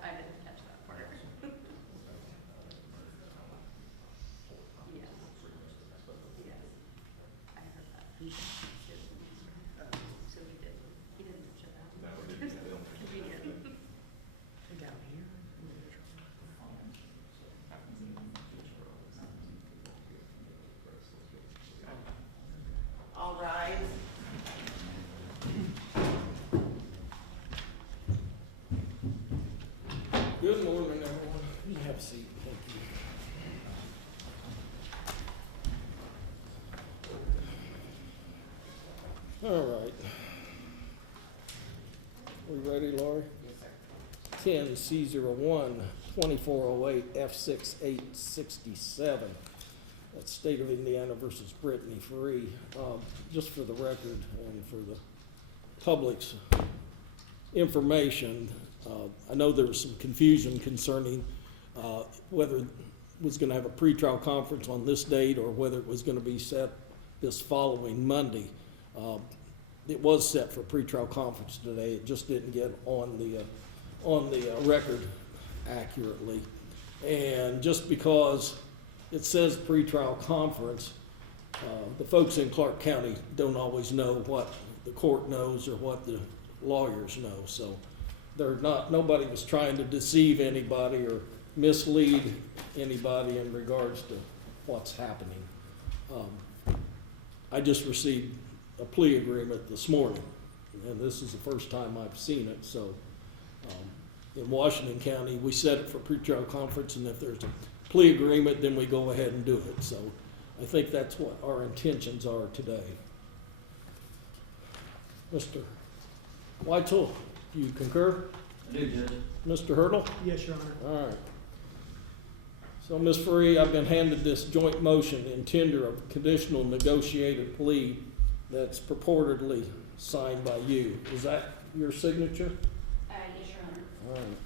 I didn't catch that part. Yes. Yes. I heard that. So he did. He didn't shut down. No, we didn't. Convenient. Down here. All rise. Good morning, everyone. You have a seat. Thank you. All right. We ready, Laurie? Yes, sir. 10 C01 2408 F6867. That's State of Indiana versus Brittney Ferree. Just for the record and for the public's information, I know there was some confusion concerning whether it was going to have a pretrial conference on this date or whether it was going to be set this following Monday. It was set for pretrial conference today. It just didn't get on the record accurately. And just because it says pretrial conference, the folks in Clark County don't always know what the court knows or what the lawyers know. So nobody was trying to deceive anybody or mislead anybody in regards to what's happening. I just received a plea agreement this morning, and this is the first time I've seen it. So in Washington County, we set it for pretrial conference, and if there's a plea agreement, then we go ahead and do it. So I think that's what our intentions are today. Mr. Weitzel, do you concur? I do, Judge. Mr. Hurdle? Yes, Your Honor. All right. So, Ms. Ferree, I've been handed this joint motion in tender of conditional negotiated plea that's purportedly signed by you. Is that your signature? Yes, Your Honor. All right.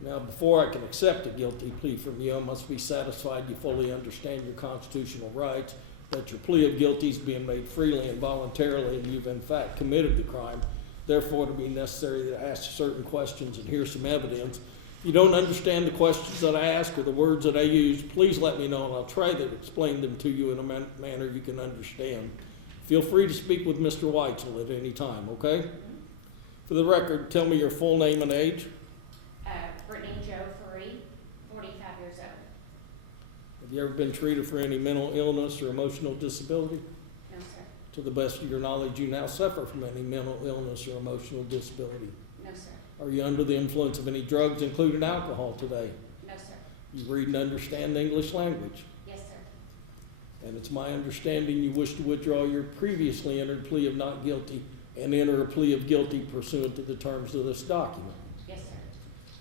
Now, before I can accept a guilty plea from you, I must be satisfied you fully understand your constitutional rights, that your plea of guilty is being made freely and voluntarily, and you've in fact committed the crime. Therefore, it will be necessary to ask certain questions and hear some evidence. If you don't understand the questions that I ask or the words that I use, please let me know, and I'll try to explain them to you in a manner you can understand. Feel free to speak with Mr. Weitzel at any time, okay? For the record, tell me your full name and age. Brittney Ferree, 45 years old. Have you ever been treated for any mental illness or emotional disability? No, sir. To the best of your knowledge, you now suffer from any mental illness or emotional disability. No, sir. Are you under the influence of any drugs, including alcohol, today? No, sir. You read and understand the English language. Yes, sir. And it's my understanding you wish to withdraw your previously entered plea of not guilty and enter a plea of guilty pursuant to the terms of this document. Yes, sir.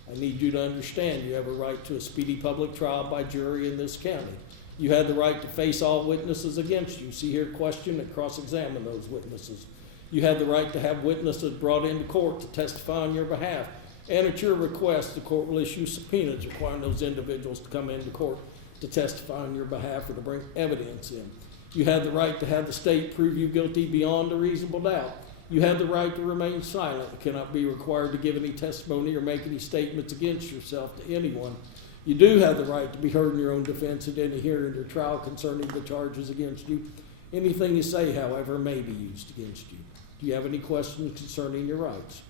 I need you to understand you have a right to a speedy public trial by jury in this county. You had the right to face all witnesses against you. See here, question and cross-examine those witnesses. You had the right to have witnesses brought into court to testify on your behalf. And at your request, the court will issue subpoenas requiring those individuals to come into court to testify on your behalf or to bring evidence in. You had the right to have the state prove you guilty beyond a reasonable doubt. You have the right to remain silent. You cannot be required to give any testimony or make any statements against yourself to anyone. You do have the right to be heard in your own defense at any hearing or trial concerning the charges against you. Anything you say, however, may be used against you. Do you have any questions concerning your rights?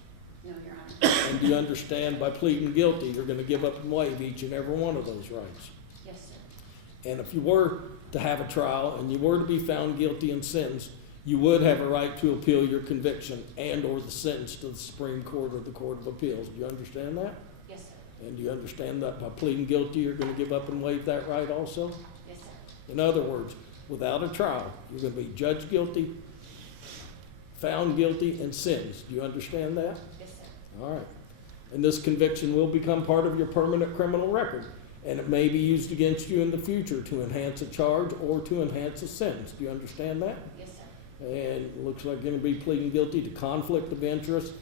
No, Your Honor. And do you understand by pleading guilty, you're going to give up and waive each and every one of those rights? Yes, sir. And if you were to have a trial and you were to be found guilty and sentenced, you would have a right to appeal your conviction and or the sentence to the Supreme Court or the Court of Appeals. Do you understand that? Yes, sir. And do you understand that by pleading guilty, you're going to give up and waive that right also? Yes, sir. In other words, without a trial. You're going to be judged guilty, found guilty, and sentenced. Do you understand that? Yes, sir. All right. And this conviction will become part of your permanent criminal record, and it may be used against you in the future to enhance a charge or to enhance a sentence. Do you understand that? Yes, sir. And it looks like you're going to be pleading guilty to conflict of interest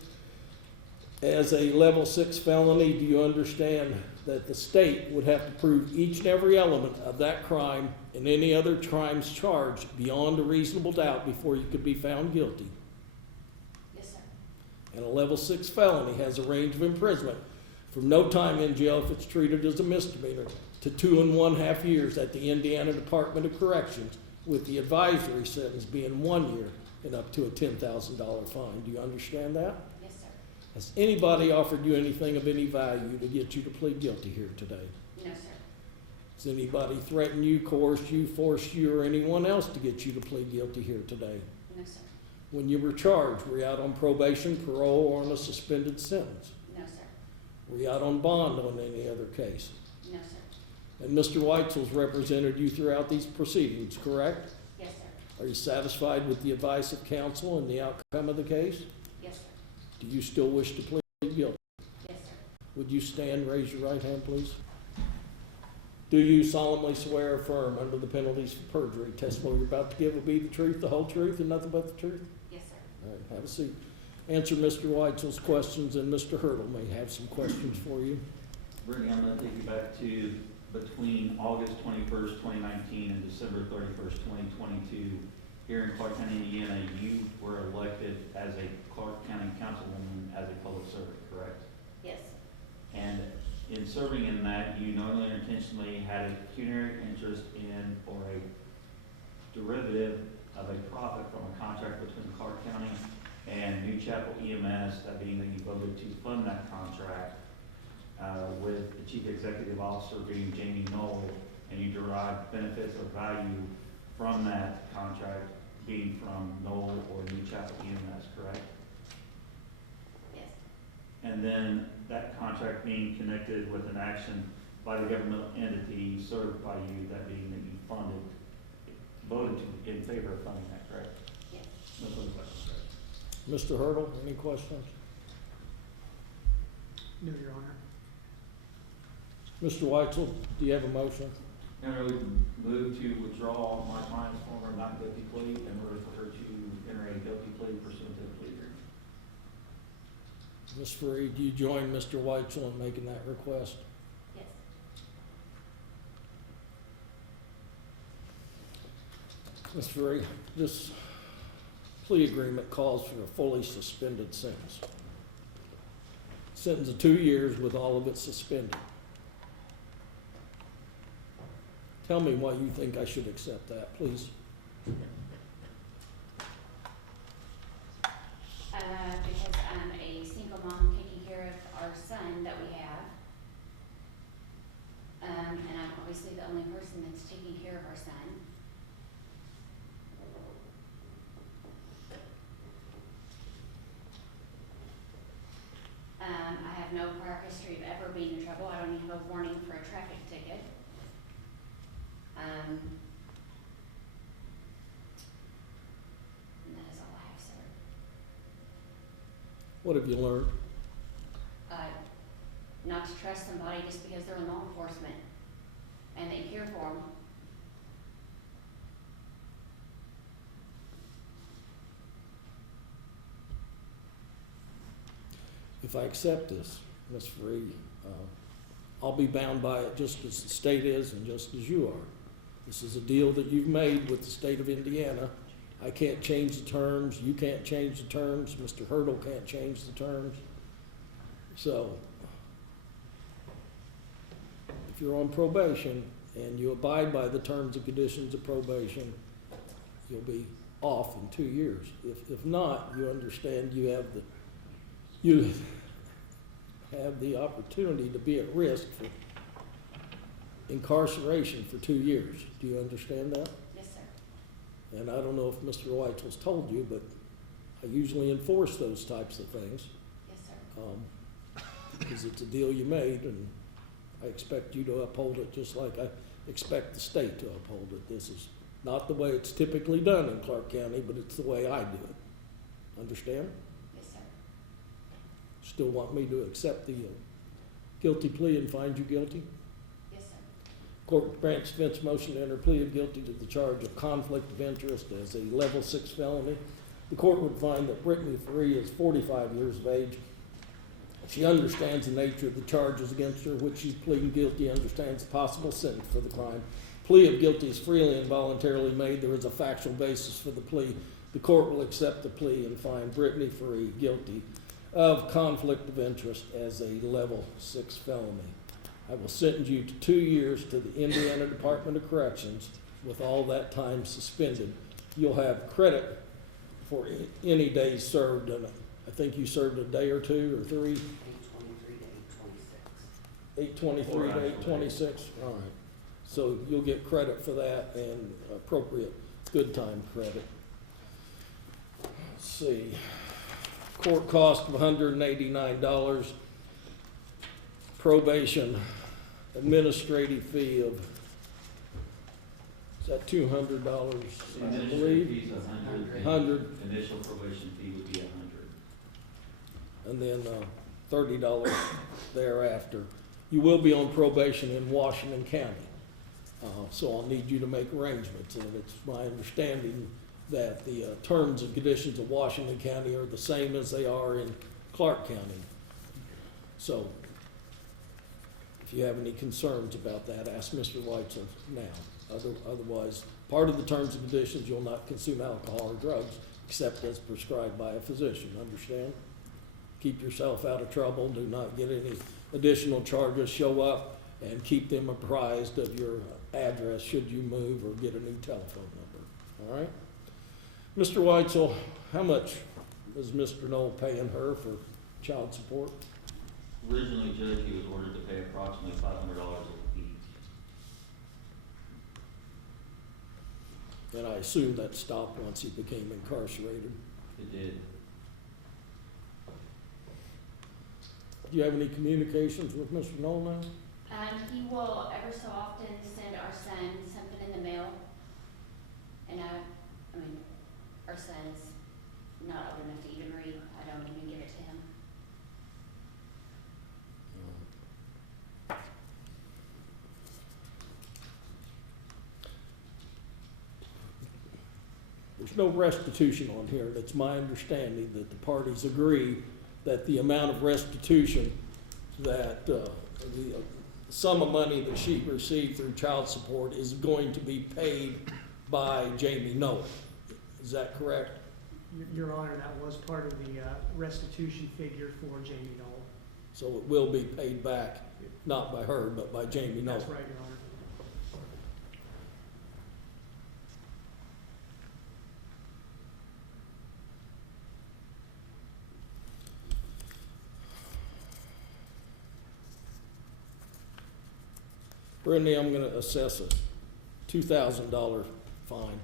as a level 6 felony. Do you understand that the state would have to prove each and every element of that crime and any other crimes charged beyond a reasonable doubt before you could be found guilty? Yes, sir. And a level 6 felony has a range of imprisonment from no time in jail if it's treated as a misdemeanor to 2.5 years at the Indiana Department of Corrections, with the advisory sentence being 1 year and up to a $10,000 fine. Do you understand that? Yes, sir. Has anybody offered you anything of any value to get you to plead guilty here today? No, sir. Has anybody threatened you, coerced you, forced you, or anyone else to get you to plead guilty here today? No, sir. When you were charged, were you out on probation, parole, or on a suspended sentence? No, sir. Were you out on bond on any other case? No, sir. And Mr. Weitzel's represented you throughout these proceedings, correct? Yes, sir. Are you satisfied with the advice of counsel and the outcome of the case? Yes, sir. Do you still wish to plead guilty? Yes, sir. Would you stand and raise your right hand, please? Do you solemnly swear or affirm under the penalties of perjury, testimony you're about to give will be the truth, the whole truth, and nothing but the truth? Yes, sir. All right, have a seat. Answer Mr. Weitzel's questions, and Mr. Hurdle may have some questions for you. Brittney, I'm gonna take you back to between August 21st, 2019 and December 31st, 2022. Here in Clark County, Indiana, you were elected as a Clark County councilwoman as a public servant, correct? Yes. And in serving in that, you knowingly or intentionally had a pecuniary interest in or a derivative of a profit from a contract between Clark County and New Chapel EMS, that being that you voted to fund that contract with the chief executive officer being Jamey Noel, and you derived benefits of value from that contract being from Noel or New Chapel EMS, correct? Yes. And then that contract being connected with an action by the governmental entity served by you, that being that you funded, voted to, in favor of funding that, correct? Yes. No further questions, correct? Mr. Hurdle, any questions? No, Your Honor. Mr. Weitzel, do you have a motion? And we move to withdraw my client's former not guilty plea in order for her to enter a guilty plea pursuant to the plea agreement. Ms. Ferree, do you join Mr. Weitzel in making that request? Yes. Ms. Ferree, this plea agreement calls for a fully suspended sentence. Sentence of 2 years with all of it suspended. Tell me why you think I should accept that, please. Because I'm a single mom taking care of our son that we have. And I'm obviously the only person that's taking care of our son. I have no prior history of ever being in trouble. I don't even have a warning for a traffic ticket. And that is all I have, sir. What have you learned? Not to trust somebody just because they're in law enforcement and that you care for them. If I accept this, Ms. Ferree, I'll be bound by it just as the state is and just as you are. This is a deal that you've made with the state of Indiana. I can't change the terms, you can't change the terms, Mr. Hurdle can't change the terms. So, if you're on probation and you abide by the terms and conditions of probation, you'll be off in 2 years. If not, you understand you have the opportunity to be at risk for incarceration for 2 years. Do you understand that? Yes, sir. And I don't know if Mr. Weitzel's told you, but I usually enforce those types of things. Yes, sir. Because it's a deal you made, and I expect you to uphold it just like I expect the state to uphold it. This is Not the way it's typically done in Clark County, but it's the way I do it. Understand? Yes, sir. Still want me to accept the guilty plea and find you guilty? Yes, sir. Court grants defense motion to enter plea of guilty to the charge of conflict of interest as a level 6 felony. The court would find that Brittney Ferree is 45 years of age. She understands the nature of the charges against her, which she's pleading guilty, understands the possible sentence for the crime. Plea of guilty is freely and voluntarily made. There is a factual basis for the plea. The court will accept the plea and find Brittney Ferree guilty of conflict of interest as a level 6 felony. I will sentence you to 2 years to the Indiana Department of Corrections with all that time suspended. You'll have credit for any days served, and I think you served a day or 2 or 3. 823 to 826, all right. So you'll get credit for that and appropriate good time credit. Let's see, court cost of $189, probation administrative fee of, is that $200, I Administrative believe? fees of 100. 100, Initial probation fee would be 100. and then $30 thereafter. You will be on probation in Washington County, so I'll need you to make arrangements. And it's my understanding that the terms and conditions of Washington County are the same as they are in Clark County. So if you have any concerns about that, ask Mr. Weitzel now. Otherwise, part of the terms and conditions, you'll not consume alcohol or drugs except as prescribed by a physician, understand? Keep yourself out of trouble, do not get any additional charges, show up and keep them apprised of your address should you move or get a new telephone number, all right? Mr. Weitzel, how much is Mr. Noel paying her for child support? Originally, Judge, he was ordered to pay approximately $500 a week. And I assume that stopped once he became incarcerated. It did. Do you have any communications with Mr. Noel now? He will ever so often send our son something in the mail. And I mean, our son's not old enough to even read. I don't even give it to him. There's no restitution on here, and it's my understanding that the parties agree that the amount of restitution that the sum of money that she received through child support is going to be paid by Jamey Noel. Is that correct? Your Honor, that was part of the restitution figure for Jamey Noel. So it will be paid back, not by her, but by Jamey Noel. That's right, Your Honor. Brittney, I'm gonna assess a $2,000 fine.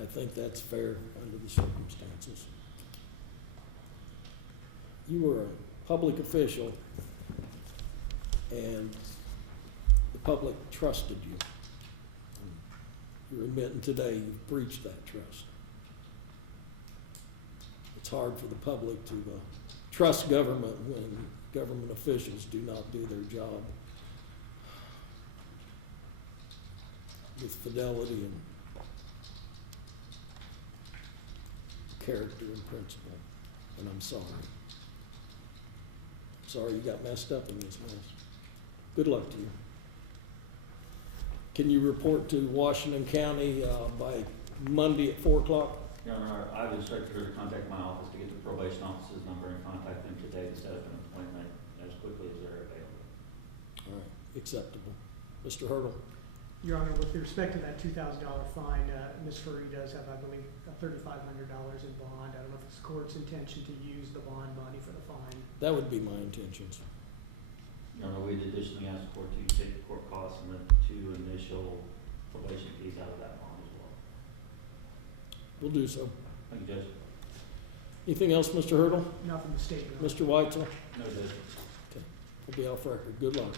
I think that's fair under the circumstances. You were a public official, and the public trusted you. You're admitting today you've breached that trust. It's hard for the public to trust government when government officials do not do their job with fidelity and character and principle. And I'm sorry. Sorry you got messed up in this mess. Good luck to you. Can you report to Washington County by Monday at 4 o'clock? Your Honor, I've instructed her to contact my office to get the probation officer's number and contact them today to set up an appointment as quickly as they're available. All right, acceptable. Mr. Hurdle? Your Honor, with respect to that $2,000 fine, Ms. Ferree does have, I believe, $3,500 in bond. I don't know if it's the court's intention to use the bond money for the fine. That would be my intentions. Your Honor, we'd additionally ask the court to take the court costs and the 2 initial probation fees out of that bond as well. We'll do so. Thank you, Judge. Anything else, Mr. Hurdle? Nothing to state, Your Honor. Mr. Weitzel? No, Judge. I'll be off record. Good luck.